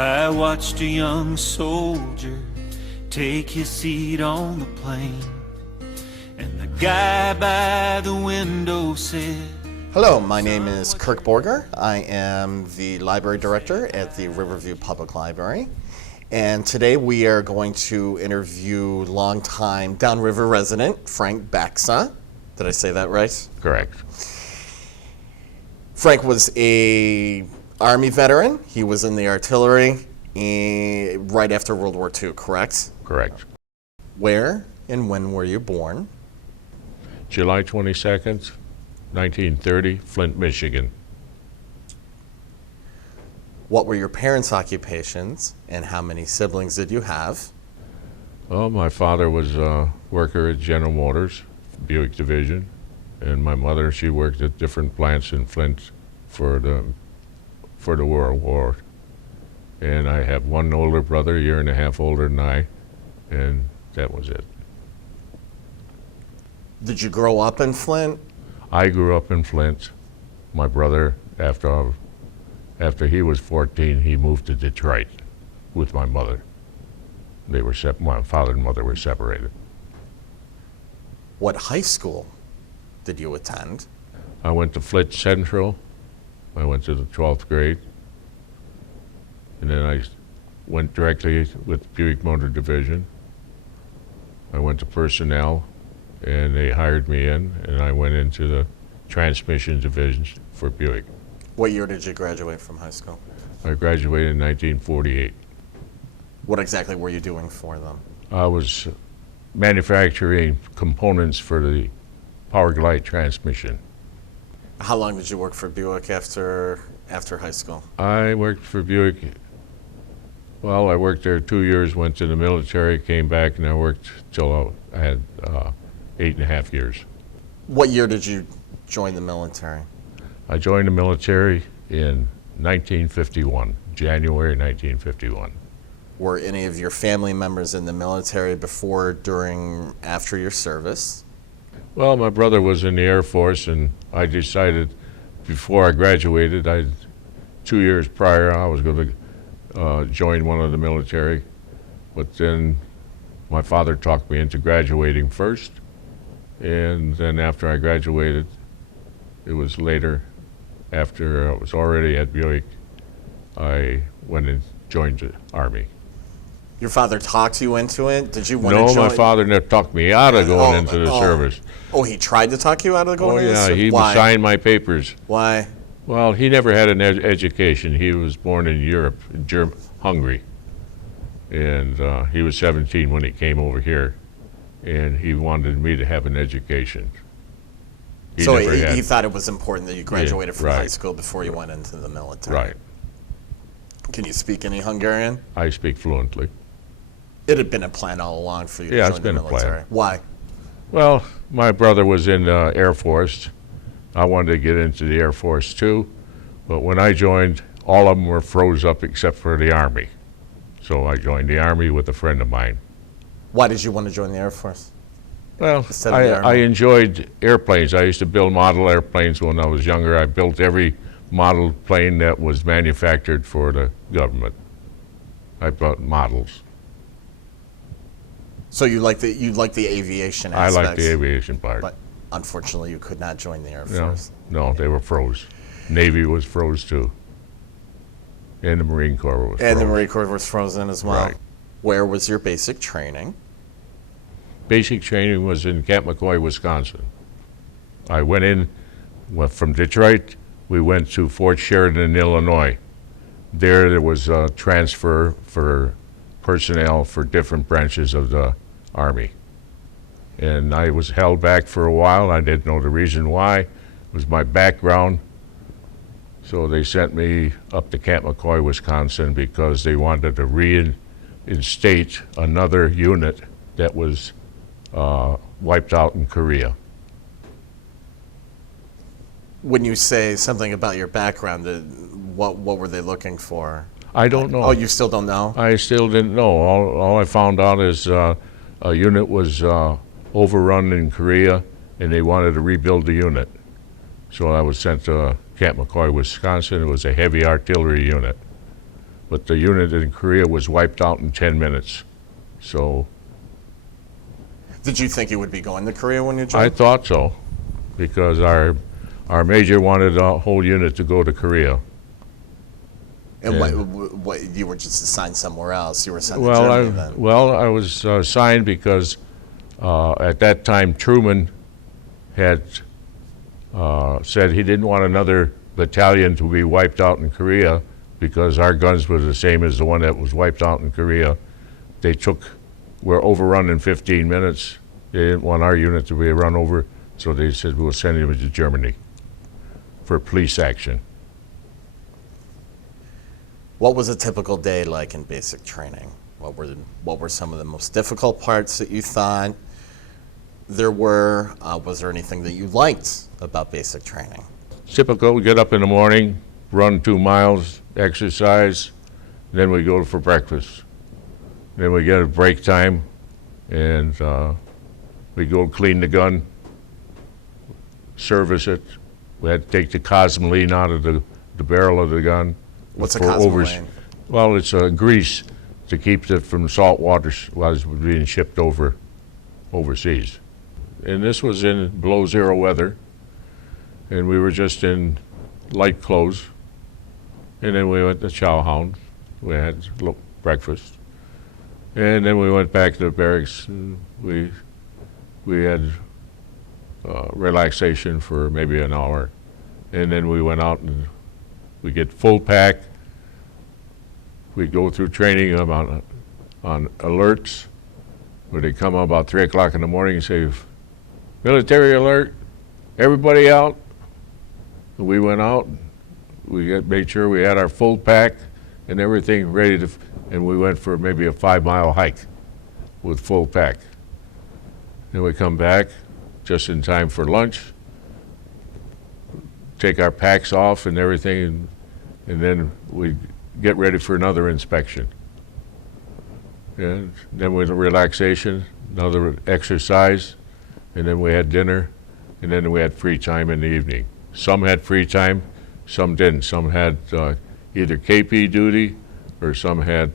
I watched a young soldier take his seat on the plane, and the guy by the window said, Hello, my name is Kirk Borger. I am the library director at the Riverview Public Library. And today we are going to interview longtime Downriver resident Frank Baksa. Did I say that right? Correct. Frank was a Army veteran. He was in the artillery right after World War II, correct? Correct. Where and when were you born? July 22nd, 1930, Flint, Michigan. What were your parents' occupations and how many siblings did you have? Well, my father was a worker at General Motors, Buick Division, and my mother, she worked at different plants in Flint for the World War. And I have one older brother, a year and a half older than I, and that was it. Did you grow up in Flint? I grew up in Flint. My brother, after he was 14, he moved to Detroit with my mother. My father and mother were separated. What high school did you attend? I went to Flint Central. I went to the 12th grade. And then I went directly with Buick Motor Division. I went to personnel, and they hired me in, and I went into the transmission division for Buick. What year did you graduate from high school? I graduated in 1948. What exactly were you doing for them? I was manufacturing components for the Power Glide transmission. How long did you work for Buick after high school? I worked for Buick. Well, I worked there 2 years, went to the military, came back, and I worked till I had 8.5 years. What year did you join the military? I joined the military in 1951, January 1951. Were any of your family members in the military before, during, after your service? Well, my brother was in the Air Force, and I decided before I graduated, 2 years prior, I was going to join one of the military. But then my father talked me into graduating first, and then after I graduated, it was later, after I was already at Buick, I went and joined the Army. Your father talked you into it? Did you want to No, join? my father never talked me out of going into the service. Oh, he tried to talk you out of going Oh, into the yeah, service? he Why? signed my papers. Why? Well, he never had an education. He was born in Europe, in Hungary. And he was 17 when he came over here, and he wanted me to have an education. He thought it was important that you graduated from high school before you went into the military. Right. Can you speak any Hungarian? I speak fluently. It had been a plan all along for you to Yeah, join the military. it's been a plan. Why? Well, my brother was in the Air Force. I wanted to get into the Air Force too, but when I joined, all of them were froze up except for the Army. So I joined the Army with a friend of mine. Why did you want to join the Air Force? Well, I enjoyed airplanes. I used to build model airplanes when I was younger. I built every model plane that was manufactured for the government. I built models. So you like the aviation aspects? I like the aviation part. But unfortunately, you could not join the Air Force. No, they were froze. Navy was froze too. And the Marine Corps was frozen. And the Marine Corps was frozen as well. Right. Where was your basic training? Basic training was in Camp McCoy, Wisconsin. I went in from Detroit. We went to Fort Sheridan, Illinois. There was a transfer for personnel for different branches of the Army. And I was held back for a while. I didn't know the reason why. It was my background. So they sent me up to Camp McCoy, Wisconsin, because they wanted to reinstate another unit that was wiped out in Korea. When you say something about your background, what were they looking for? I don't know. Oh, you still don't know? I still didn't know. All I found out is a unit was overrun in Korea, and they wanted to rebuild the unit. So I was sent to Camp McCoy, Wisconsin. It was a heavy artillery unit. but the unit in Korea was wiped out in 10 minutes. So Did you think you would be going to Korea when you I joined? thought so, because our major wanted a whole unit to go to Korea. And Yeah. what you were just assigned somewhere else? You were sent to Well, Germany then. I was assigned because at that time Truman had said he didn't want another battalion to be wiped out in Korea because our guns were the same as the one that was wiped out in Korea. Were overrun in 15 minutes. They didn't want our unit to be run over, so they said we'll send him to Germany for police action. What was a typical day like in basic training? What were some of the most difficult parts that you thought there were? Was there anything that you liked about basic training? Typical, we get up in the morning, run 2 miles, exercise, then we go for breakfast. Then we get a break time, and we go clean the gun, service it. We had to take the cosmoline out of the barrel of the gun. What's a for cosmoline? Well, it's a grease to keep it from salt water while it's being shipped overseas. And this was in below zero weather, and we were just in light clothes. And then we went to Chow Hound. We had breakfast. And then we went back to the barracks. And we had relaxation for maybe an hour. And then we went out and we get full pack. We go through training on alerts, where they come about 3 o'clock in the morning and say, military alert, everybody out. And we went out, made sure we had our full pack and everything ready and we went for maybe a 5-mile hike with full pack. Then we come back just in time for lunch, take our packs off and everything, and then we get ready for another inspection. And then with a relaxation, another exercise, and then we had dinner, and then we had free time in the evening. Some had free time, some didn't. Some had either KP duty, or some had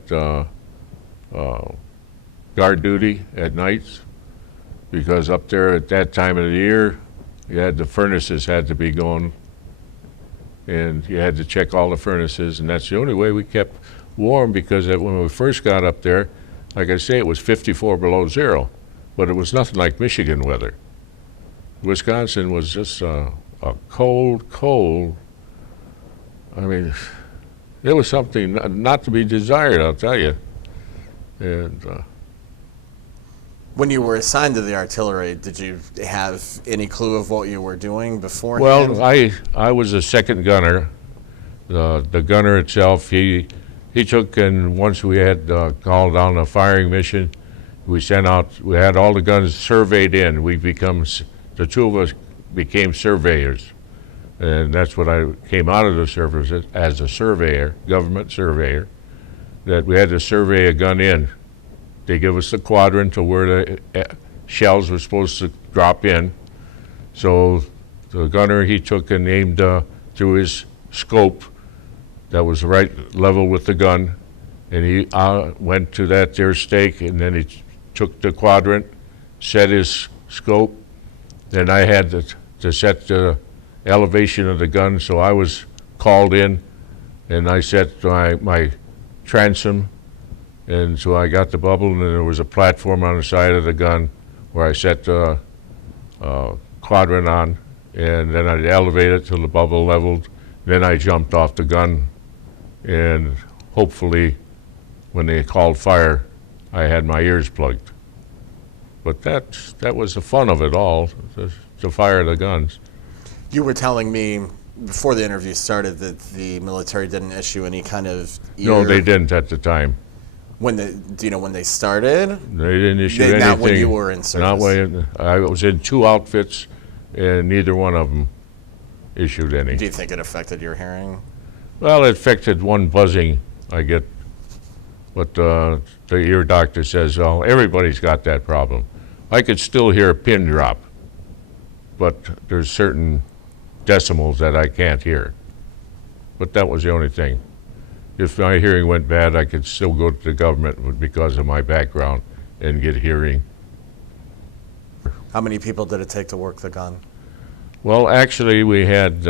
guard duty at nights, because up there at that time of the year, the furnaces had to be going, and you had to check all the furnaces, and that's the only way we kept warm, because when we first got up there, like I say, it was 54 below zero, but it was nothing like Michigan weather. Wisconsin was just a cold, I mean, it was something not to be desired, I'll tell you. And When you were assigned to the artillery, did you have any clue of what you were doing beforehand? well, I was a second gunner. The gunner itself, he took, and once we had called on a firing mission, we had all the guns surveyed in. The two of us became surveyors. And that's what I came out of the service as a surveyor, government surveyor, that we had to survey a gun in. They give us the quadrant of where the shells were supposed to drop in. So the gunner, he took and aimed through his scope that was right level with the gun, and he went to that there stake, and then he took the quadrant, set his scope. Then I had to set the elevation of the gun, so I was called in, and I set my transom, and so I got the bubble, and then there was a platform on the side of the gun where I set the quadrant on, and then I'd elevate it till the bubble leveled. Then I jumped off the gun, and hopefully when they called fire, I had my ears plugged. But that was the fun of it all, to fire the guns. You were telling me before the interview started that the military didn't issue any kind of ear. No, they didn't at the time. Do you know when they started? They didn't issue anything. Not when you were in service. Not when I was in 2 outfits, and neither one of them issued any. Do you think it affected your hearing? Well, it affected one buzzing I get, but the ear doctor says, well, everybody's got that problem. I could still hear a pin drop, but there's certain decimals that I can't hear. But that was the only thing. if my hearing went bad, I could still go to the government because of my background and get hearing. How many people did it take to work the gun? Well, actually, we had,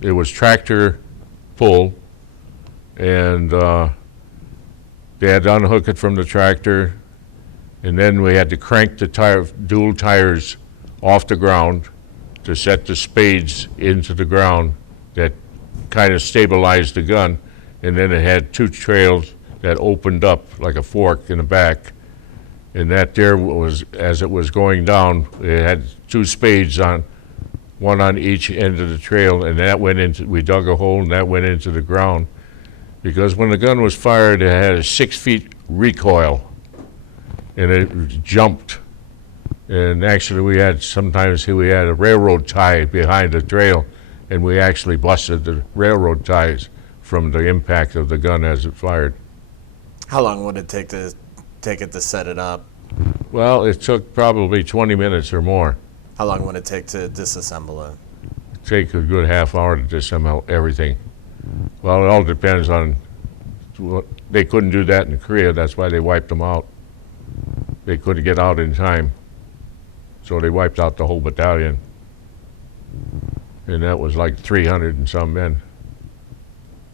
it was tractor pull, and they had to unhook it from the tractor, and then we had to crank the dual tires off the ground to set the spades into the ground that kind of stabilized the gun, and then it had two trails that opened up like a fork in the back, and that there was, as it was going down, it had two spades on, one on each end of the trail, and that went into, we dug a hole and that went into the ground, because when the gun was fired, it had a 6 feet recoil, and it jumped. And actually we had a railroad tie behind the trail, and we actually busted the railroad ties from the impact of the gun as it fired. How long would it take it to set it up? Well, it took probably 20 minutes or more. How long would it take to disassemble it? Take a good half hour to disassemble everything. Well, it all depends on, they couldn't do that in Korea, that's why they wiped them out. They couldn't get out in time, so they wiped out the whole battalion. And that was like 300 and some men.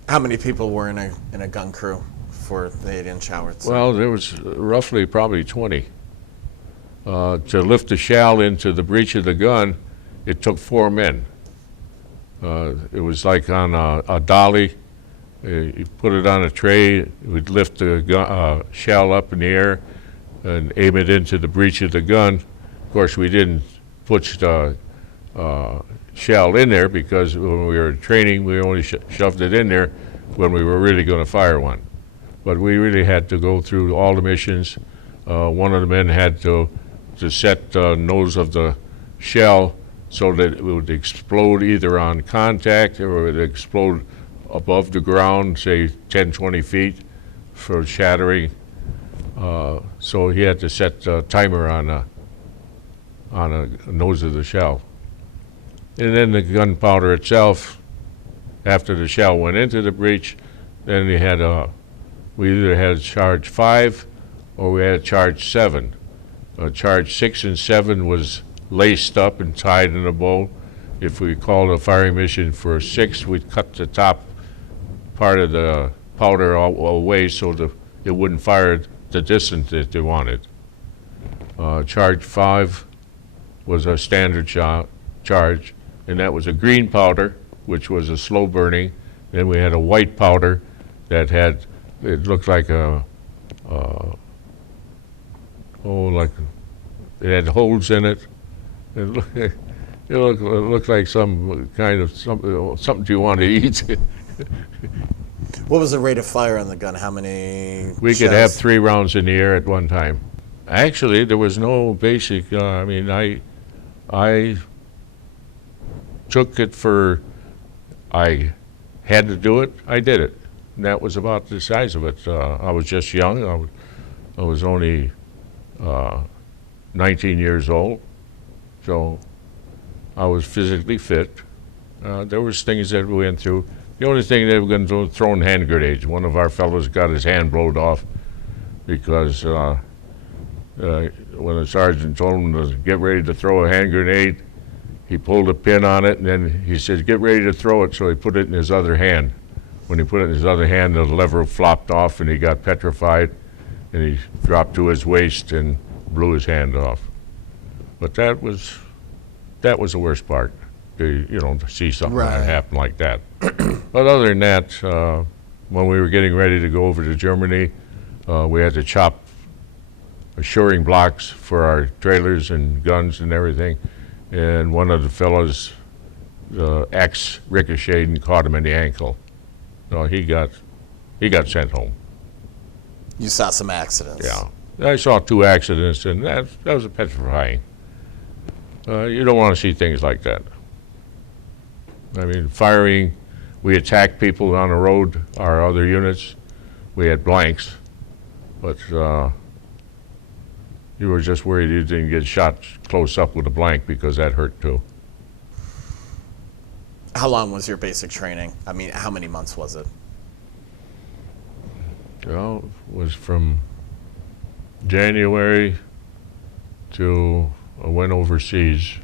How many people were in a gun crew for the 8-inch howitzer? Well, there was roughly probably 20. To lift the shell into the breech of the gun, it took 4 men. It was like on a dolly. You put it on a tray, we'd lift the shell up in the air and aim it into the breech of the gun. Of course, we didn't put the shell in there because when we were training, we only shoved it in there when we were really going to fire one. But we really had to go through all the missions. One of the men had to set the nose of the shell so that it would explode either on contact or it would explode above the ground, say 10, 20 feet for shattering. So he had to set a timer on a nose of the shell. And then the gunpowder itself, after the shell went into the breech, then we either had charge 5 or we had charge 7. Charge 6 and 7 was laced up and tied in a bow. If we called a firing mission for 6, we'd cut the top part of the powder away so it wouldn't fire the distance that they wanted. Charge 5 was a standard charge, and that was a green powder, which was a slow burning. Then we had a white powder that it looked like it had holes in it. It looked like some kind of something you want to eat. What was the rate of fire on the gun? How many We shells? could have 3 rounds in the air at one time. Actually, there was no basic, I took it I had to do it, I did it. And that was about the size of it. I was just young. I was only 19 years old, so I was physically fit. There was things that we went through. The only thing they were going to do was throwing hand grenades. One of our fellows got his hand blowed off because when the sergeant told him to get ready to throw a hand grenade, he pulled a pin on it, and then he said, "Get ready to throw it," so he put it in his other hand. When he put it in his other hand, the lever flopped off, and he got petrified, and he dropped to his waist and blew his hand off. But that was the worst part, to see something Right. happen like that. But other than that, when we were getting ready to go over to Germany, we had to chop shoring blocks for our trailers and guns and everything. And one of the fellows, the axe ricocheted and caught him in the ankle. So he got sent home. You saw some accidents. Yeah, I saw 2 accidents, and that was petrifying. You don't want to see things like that. I mean, firing, we attacked people on the road, our other units. We had blanks, but you were just worried you didn't get shot close up with a blank because that hurt too. How long was your basic training? I mean, how many months was it? Well, it was from January to I went overseas.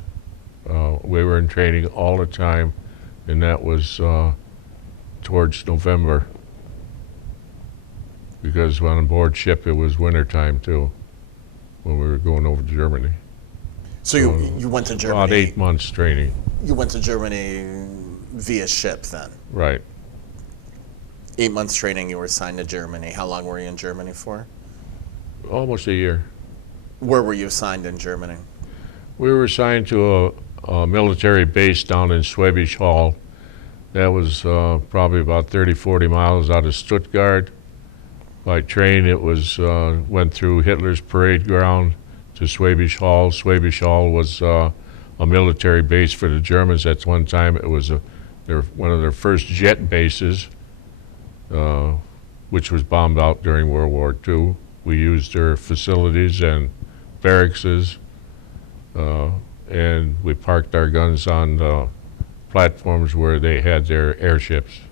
We were in training all the time, and that was towards November. Because on board ship it was wintertime too, when we were going over to Germany. So you went to Germany. About 8 months training. You went to Germany via ship then. Right. 8 months training. You were assigned to Germany. How long were you in Germany for? Almost a year. Where were you assigned in Germany? We were assigned to a military base down in Schwäbisch Hall. That was probably about 30, 40 miles out of Stuttgart. By train, it was went through Hitler's parade ground to Schwäbisch Hall. Schwäbisch Hall was a military base for the Germans at one time. It was one of their first jet bases, which was bombed out during World War II. We used their facilities and barracks, and we parked our guns on the platforms where they had their airships.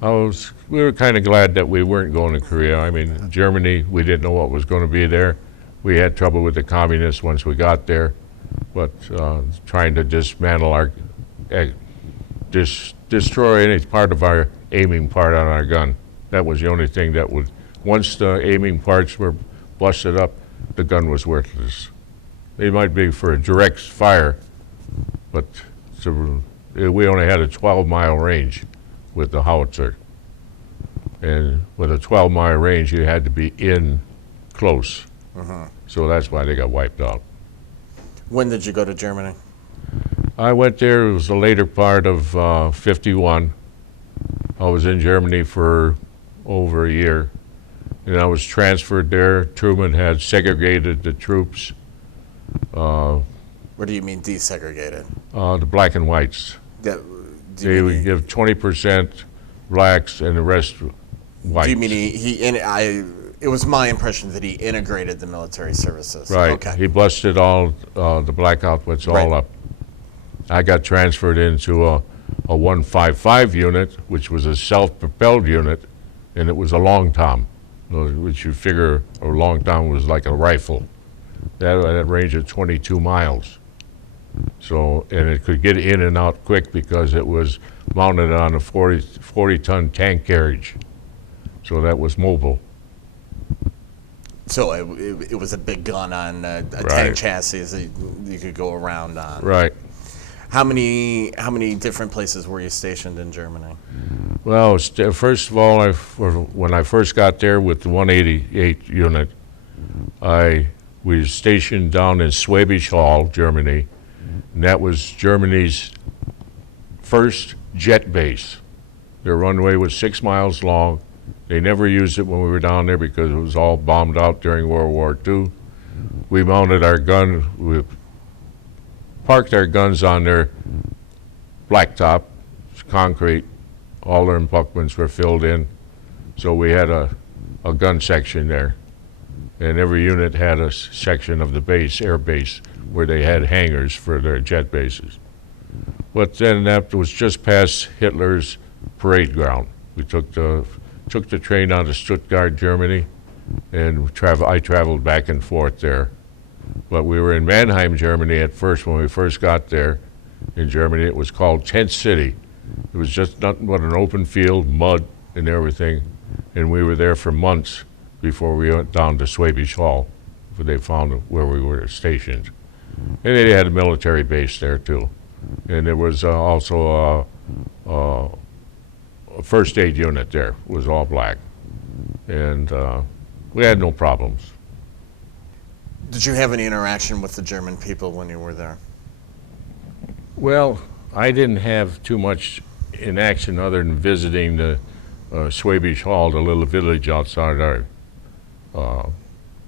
We were kind of glad that we weren't going to Korea. I mean, Germany, we didn't know what was going to be there. We had trouble with the communists once we got there, but trying to dismantle destroy any part of our aiming part on our gun. That was the only thing that would, once the aiming parts were busted up, the gun was worthless. They might be for a direct fire, but we only had a 12-mile range with the howitzer. And with a 12-mile range, you had to be in close. So that's why they got wiped out. When did you go to Germany? I went there, it was the later part of 51. I was in Germany for over a year. And I was transferred there. Truman had segregated the troops. What do you mean desegregated? The black and whites. They would give 20% blacks and the rest whites. Do you mean it was my impression that he integrated the military services. Right. Okay. He busted all the black outfits all up. I got transferred into a 155 unit, which was a self-propelled unit, and it was a long tom, which you figure a long tom was like a rifle. That range of 22 miles. So, and it could get in and out quick because it was mounted on a 40-ton tank carriage. So that was mobile. So it was a big gun on a tank chassis that you could go around on. Right. How many different places were you stationed in Germany? Well, first of all, when I first got there with the 188 unit, we were stationed down in Schwäbisch Hall, Germany, and that was Germany's first jet base. Their runway was 6 miles long. They never used it when we were down there because it was all bombed out during World War II. We mounted our gun, we parked our guns on their blacktop, concrete. All their emplacements were filled in. So we had a gun section there. And every unit had a section of the base, air base, where they had hangars for their jet bases. But then that was just past Hitler's parade ground. We took the train out of Stuttgart, Germany, and I traveled back and forth there. But we were in Mannheim, Germany at first. When we first got there in Germany, it was called Tent City. It was just nothing but an open field, mud and everything. And we were there for months before we went down to Schwäbisch Hall, where they found where we were stationed. And they had a military base there too. And there was also a first aid unit there. It was all black. And we had no problems. Did you have any interaction with the German people when you were there? Well, I didn't have too much in action other than visiting the Schwäbisch Hall, the little village outside our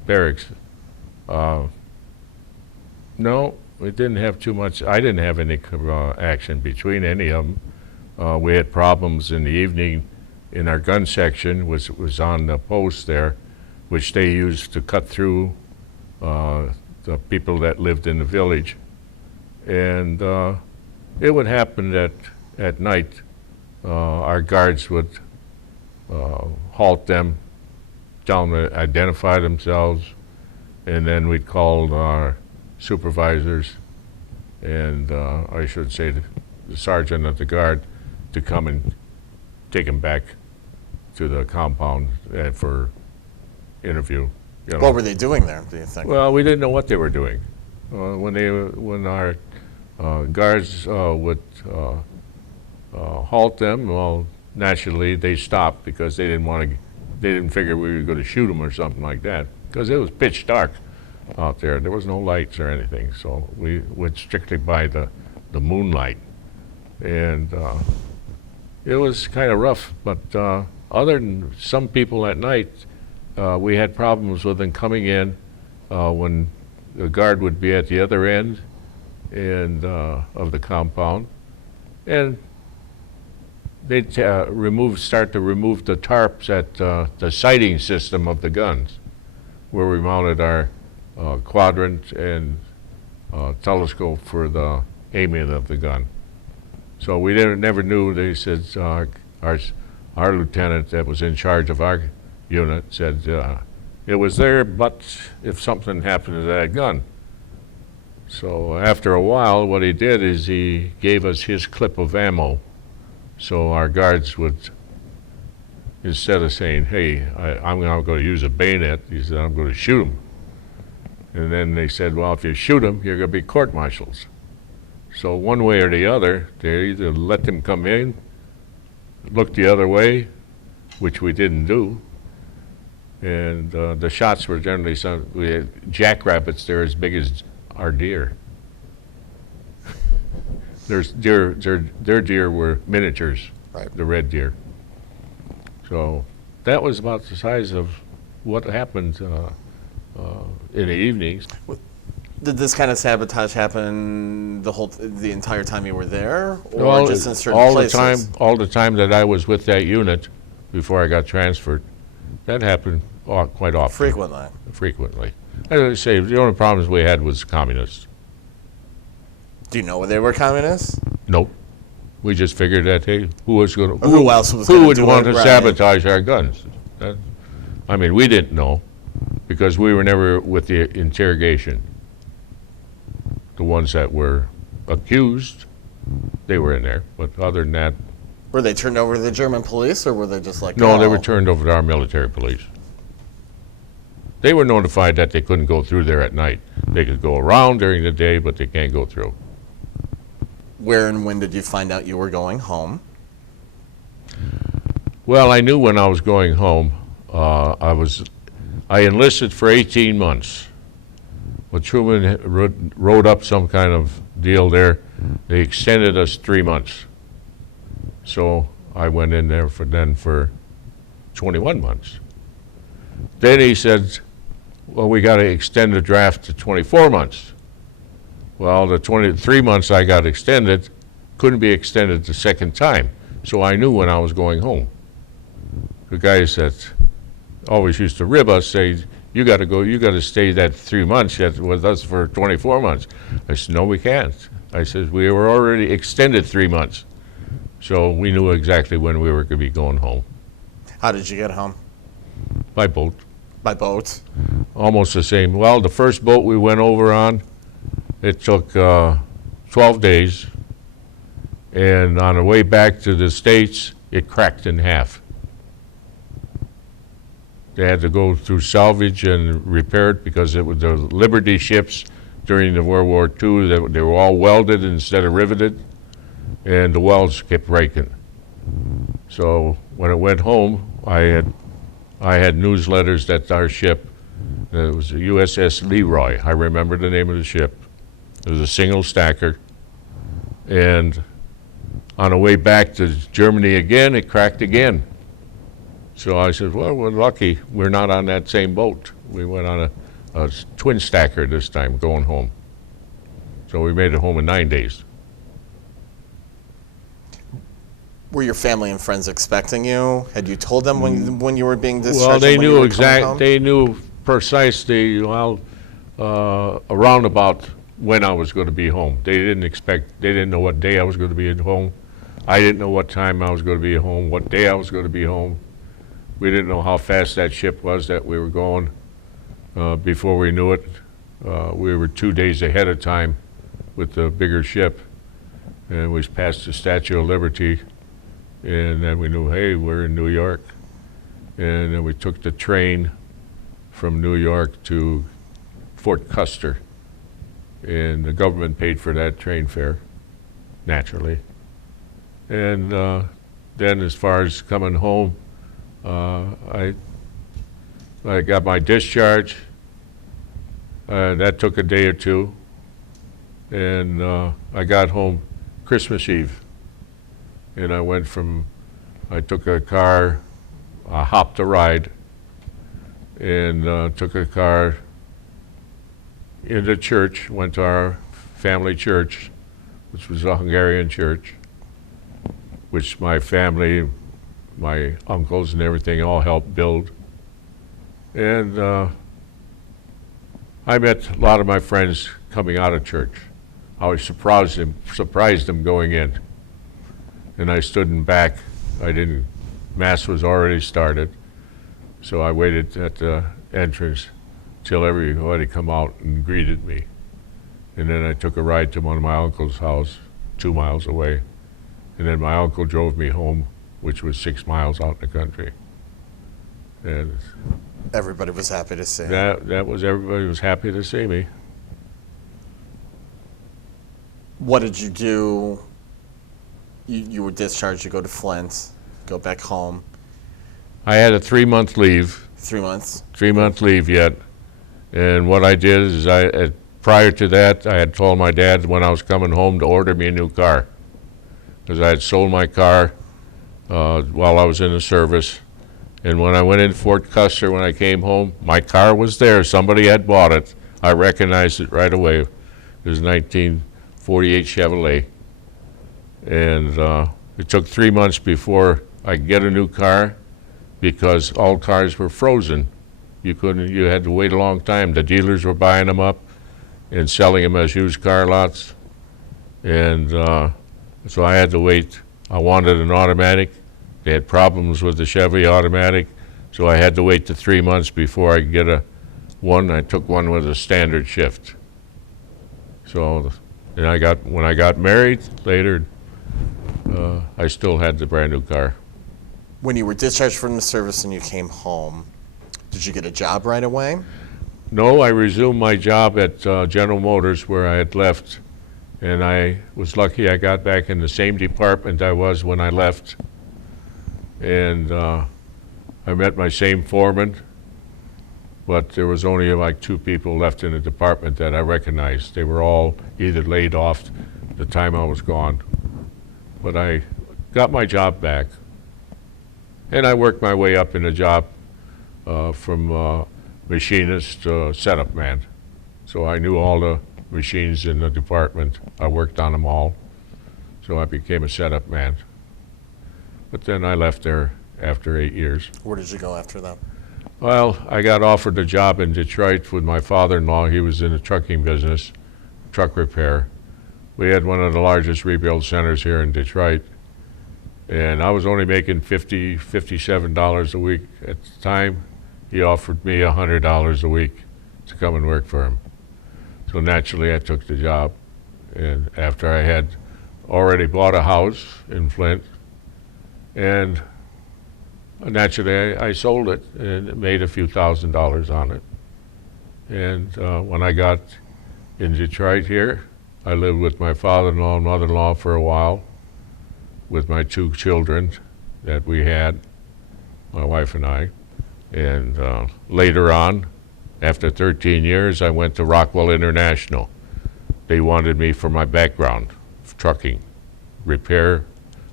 barracks. No, we didn't have too much. I didn't have any action between any of them. We had problems in the evening in our gun section, which was on the post there, which they used to cut through the people that lived in the village. And it would happen that at night our guards would halt them tell them to identify themselves, and then we'd call our supervisors, and I should say the sergeant of the guard, to come and take them back to the compound for interview. You know. What were they doing there, do you think? Well, we didn't know what they were doing. When our guards would halt them, well, naturally they stopped because they didn't figure we were going to shoot them or something like that, because it was pitch dark out there. There was no lights or anything, so we went strictly by the moonlight, and it was kind of rough. But other than some people at night, we had problems with them coming in when the guard would be at the other end of the compound, and they'd start to remove the tarps at the sighting system of the guns, where we mounted our quadrant and telescope for the aiming of the gun. So we never knew. They said our lieutenant that was in charge of our unit said it was there, but if something happened to that gun. So after a while, what he did is he gave us his clip of ammo. So our guards would, instead of saying, hey, I'm going to use a bayonet, he said, I'm going to shoot him. And then they said, well, if you shoot him, you're going to be court-martialed. So one way or the other, they either let them come in, look the other way, which we didn't do, and the shots were generally we had jackrabbits there as big as our deer. Their deer were miniatures, Right. The red deer. So that was about the size of what happened in the evenings. Did this kind of sabotage happen the entire time you were there, or Well, just in certain all places? all the time that I was with that unit before I got transferred, that happened quite often. Frequently. As I say, the only problems we had was communists. Do you know they were communists? Nope. We just figured that, hey, who else would do want it, to right. sabotage our guns? I mean, we didn't know, because we were never with the interrogation. The ones that were accused, they were in there. But other than that, Were they turned over to the German police, or were they just like, no, they oh, were turned over to our military police. They were notified that they couldn't go through there at night. They could go around during the day, but they can't go through. Where and when did you find out you were going home? Well, I knew when I was going home. I enlisted for 18 months. Well, Truman wrote up some kind of deal there. They extended us 3 months. So I went in there for 21 months. Then he said, well, we got to extend the draft to 24 months. Well, the 23 months I got extended couldn't be extended the second time. So I knew when I was going home. The guys that always used to rib us say, you got to stay that 3 months yet with us for 24 months. I said, no, we can't. I said, we were already extended 3 months. So we knew exactly when we were going to be going home. How did you get home? By boat. By boat? Almost the same. Well, the first boat we went over on, it took 12 days. And on the way back to the States, it cracked in half. They had to go through salvage and repair it because it was the Liberty ships during the World War II. They were all welded instead of riveted, and the welds kept breaking. So when it went home, I had newsletters that our ship, it was a USS Leroy. I remember the name of the ship. It was a single stacker, and on the way back to Germany again, it cracked again. So I said, well, we're lucky we're not on that same boat. We went on a twin stacker this time, going home. So we made it home in 9 days. Were your family and friends expecting you? Had you told them when you were being discharged? Well, they and when you knew were coming home? they knew precisely, around about when I was going to be home. They didn't know what day I was going to be at home. I didn't know what time I was going to be at home, what day I was going to be home. We didn't know how fast that ship was that we were going. Before we knew it, we were 2 days ahead of time with the bigger ship, and we passed the Statue of Liberty, and then we knew, hey, we're in New York. And then we took the train from New York to Fort Custer, and the government paid for that train fare, naturally. And then as far as coming home, I got my discharge. That took a day or two, and I got home Christmas Eve. And I took a car, I hopped a ride, and took a car into church, went to our family church, which was a Hungarian church, which my family, my uncles and everything all helped build. And I met a lot of my friends coming out of church. I was surprised them going in. And I stood in back. Mass was already started. So I waited at the entrance till everybody come out and greeted me. And then I took a ride to one of my uncle's house, 2 miles away. And then my uncle drove me home, which was 6 miles out in the country. And Everybody was happy to see. everybody was happy to see me. What did you do? You were discharged, you go to Flint, go back home. I had a 3-month leave. 3 months? 3-month leave yet. And what I did is prior to that, I had told my dad when I was coming home to order me a new car. Because I had sold my car while I was in the service. And when I went in Fort Custer, when I came home, my car was there. Somebody had bought it. I recognized it right away. It was a 1948 Chevrolet. And it took 3 months before I could get a new car because all cars were frozen. You had to wait a long time. The dealers were buying them up and selling them as used car lots. And so I had to wait. I wanted an automatic. They had problems with the Chevy automatic, so I had to wait the 3 months before I could get one. I took one with a standard shift. So, and when I got married later, I still had the brand new car. When you were discharged from the service and you came home, did you get a job right away? No, I resumed my job at General Motors where I had left, and I was lucky I got back in the same department I was when I left. And I met my same foreman, but there was only like 2 people left in the department that I recognized. They were all either laid off the time I was gone. But I got my job back, and I worked my way up in the job from machinist to setup man. So I knew all the machines in the department. I worked on them all, so I became a setup man. But then I left there after 8 years. Where did you go after that? Well, I got offered a job in Detroit with my father-in-law. He was in the trucking business, truck repair. We had one of the largest rebuild centers here in Detroit. And I was only making $57 a week at the time. He offered me $100 a week to come and work for him. So naturally, I took the job. And after I had already bought a house in Flint, and naturally, I sold it and made a few $1,000s on it. And when I got in Detroit here, I lived with my father-in-law and mother-in-law for a while with my 2 children that we had, my wife and I. And later on, after 13 years, I went to Rockwell International. They wanted me for my background, trucking, repair.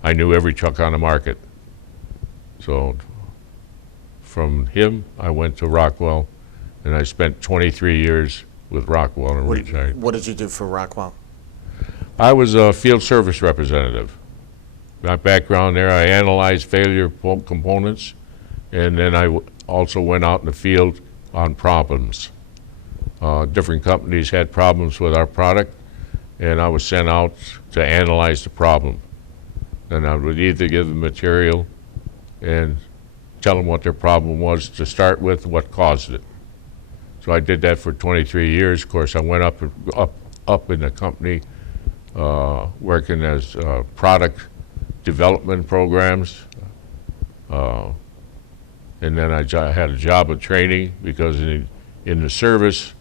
I knew every truck on the market. So from him, I went to Rockwell, and I spent 23 years with Rockwell and retired. What did you do for Rockwell? I was a field service representative. My background there, I analyzed failure components, and then I also went out in the field on problems. Different companies had problems with our product, and I was sent out to analyze the problem. And I would either give them material and tell them what their problem was to start with, what caused it. So I did that for 23 years. Of course, I went up in the company, working as product development programs. And then I had a job of training, because in the service,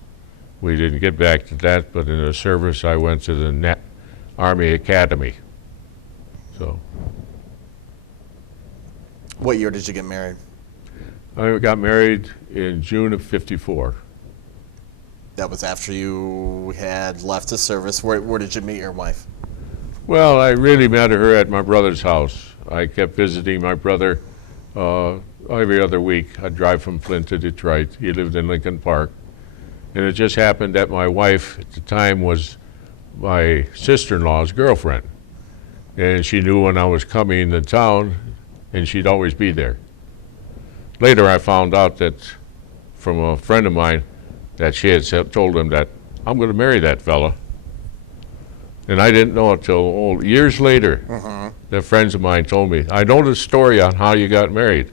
we didn't get back to that, but in the service I went to the Army Academy. So What year did you get married? I got married in June of '54. That was after you had left the service. Where did you meet your wife? Well, I really met her at my brother's house. I kept visiting my brother every other week. I'd drive from Flint to Detroit. He lived in Lincoln Park. And it just happened that my wife at the time was my sister-in-law's girlfriend. And she knew when I was coming to town, and she'd always be there. Later I found out that from a friend of mine that she had told him that, I'm going to marry that fella. And I didn't know until years later that friends of mine told me, I know the story on how you got married,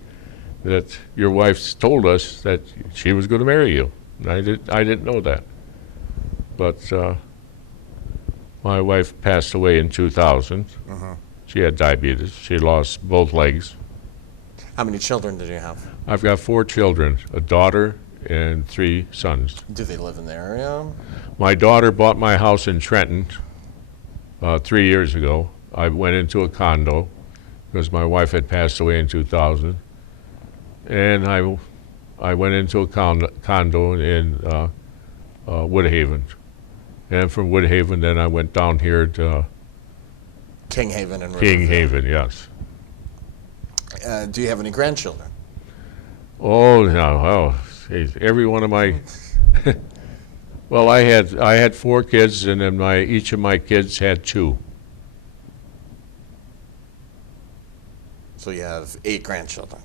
that your wife told us that she was going to marry you. And I didn't know that. But my wife passed away in 2000. She had diabetes. She lost both legs. How many children did you have? I've got 4 children, a daughter and 3 sons. Do they live in the area? My daughter bought my house in Trenton 3 years ago. I went into a condo because my wife had passed away in 2000. And I went into a condo in Woodhaven. And from Woodhaven, then I went down here to King Haven and Riverview. King Haven, yes. Do you have any grandchildren? Oh, no, oh, geez, every one of my, well, I had 4 kids, and then each of my kids had 2. So you have 8 grandchildren.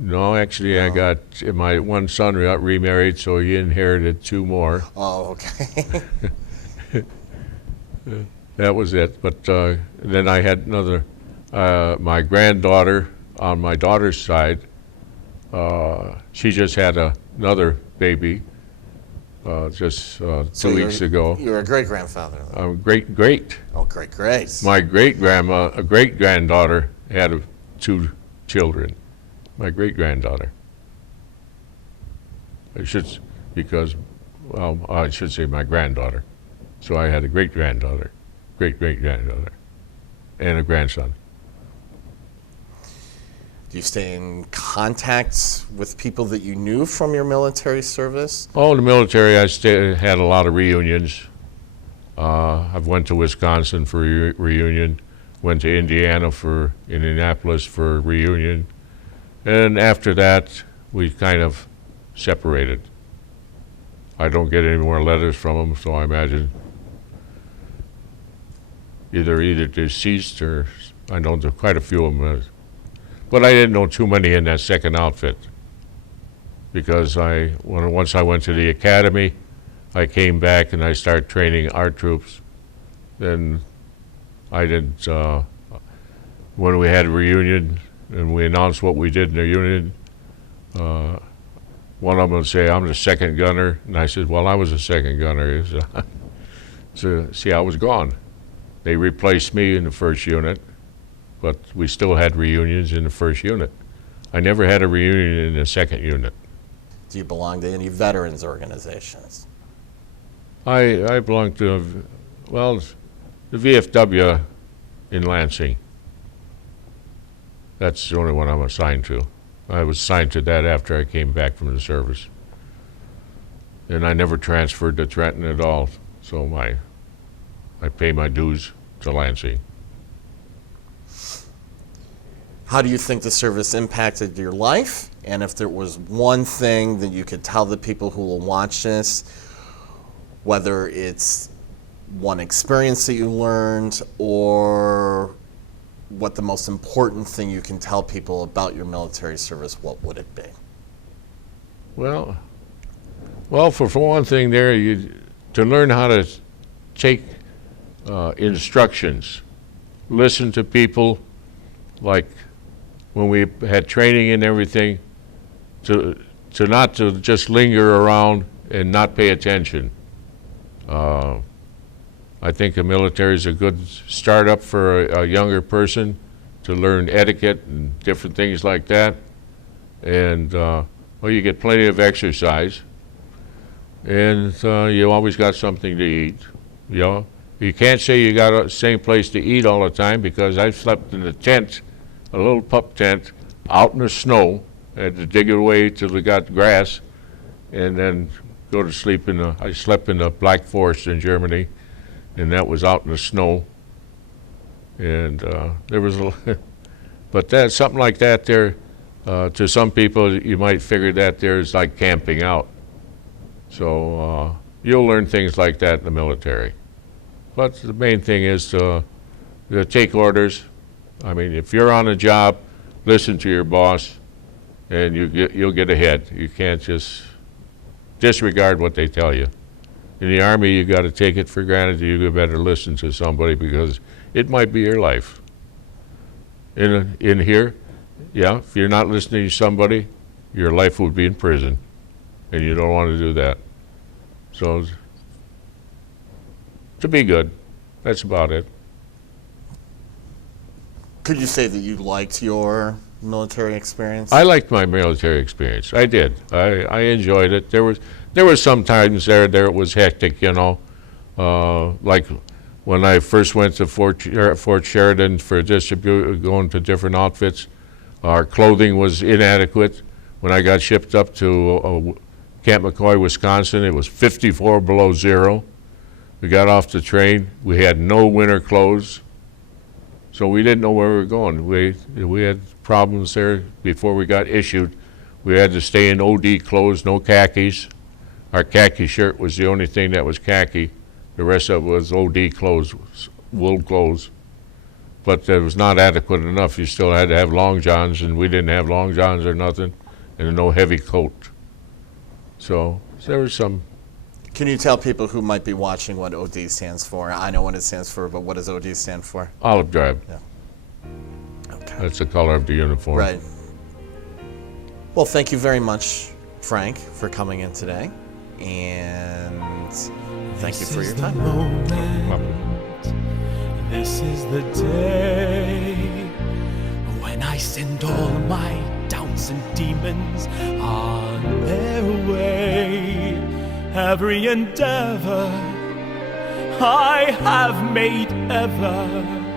No, actually, I got, my one son got remarried, so he inherited 2 more. Oh, okay. That was it. But then I had another, my granddaughter on my daughter's side, she just had another baby just 2 weeks ago. You're a great-grandfather. Great. Oh, great. My great-granddaughter had 2 children. My great-granddaughter. I should say my granddaughter. So I had a great-granddaughter, great-great-granddaughter, and a grandson. Do you stay in contact with people that you knew from your military service? Oh, in the military, I had a lot of reunions. I've went to Wisconsin for a reunion, went to Indianapolis for a reunion, and after that, we kind of separated. I don't get any more letters from them, so I imagine either deceased or I know there quite a few of them. But I didn't know too many in that second outfit because once I went to the academy, I came back and I started training our troops. Then I didn't, when we had a reunion and we announced what we did in the union, one of them would say, I'm the second gunner. And I said, well, I was the second gunner. So, see, I was gone. They replaced me in the first unit, but we still had reunions in the first unit. I never had a reunion in the second unit. Do you belong to any veterans organizations? I belong to, well, the VFW in Lansing. That's the only one I'm assigned to. I was assigned to that after I came back from the service. And I never transferred to Trenton at all, so I pay my dues to Lansing. How do you think the service impacted your life? And if there was one thing that you could tell the people who will watch this, whether it's one experience that you learned or what the most important thing you can tell people about your military service, what would it be? Well, for one thing there, to learn how to take instructions, listen to people, like when we had training and everything, to not to just linger around and not pay attention. I think the military is a good startup for a younger person to learn etiquette and different things like that. And well, you get plenty of exercise, and you always got something to eat. You know, you can't say you got a same place to eat all the time, because I slept in a tent, a little pup tent, out in the snow. I had to dig it away till we got grass, and then go to sleep in I slept in the Black Forest in Germany, and that was out in the snow. And there was but that something like that there, to some people you might figure that there's like camping out. So you'll learn things like that in the military. But the main thing is to take orders. I mean, if you're on a job, listen to your boss, and you'll get ahead. You can't just disregard what they tell you. In the Army, you got to take it for granted. You better listen to somebody, because it might be your life. In here, yeah, if you're not listening to somebody, your life would be in prison, and you don't want to do that. So to be good, that's about it. Could you say that you liked your military experience? I liked my military experience. I did. I enjoyed it. There was some times there it was hectic, you know. Like when I first went to Fort Sheridan for going to different outfits, our clothing was inadequate. When I got shipped up to Camp McCoy, Wisconsin, it was 54 below zero. We got off the train. We had no winter clothes, so we didn't know where we were going. We had problems there before we got issued. We had to stay in OD clothes, no khakis. Our khaki shirt was the only thing that was khaki. The rest of it was OD clothes, wool clothes. But it was not adequate enough. You still had to have long johns, and we didn't have long johns or nothing, and no heavy coat. So there was some. Can you tell people who might be watching what OD stands for? I know what it stands for, but what does OD stand for? Olive drab. Yeah. Okay. That's the color of the uniform. Right. Well, thank you very much, Frank, for coming in today, and thank you for your time. This is the day when I send all my doubts and demons on their way. Every endeavor I have made ever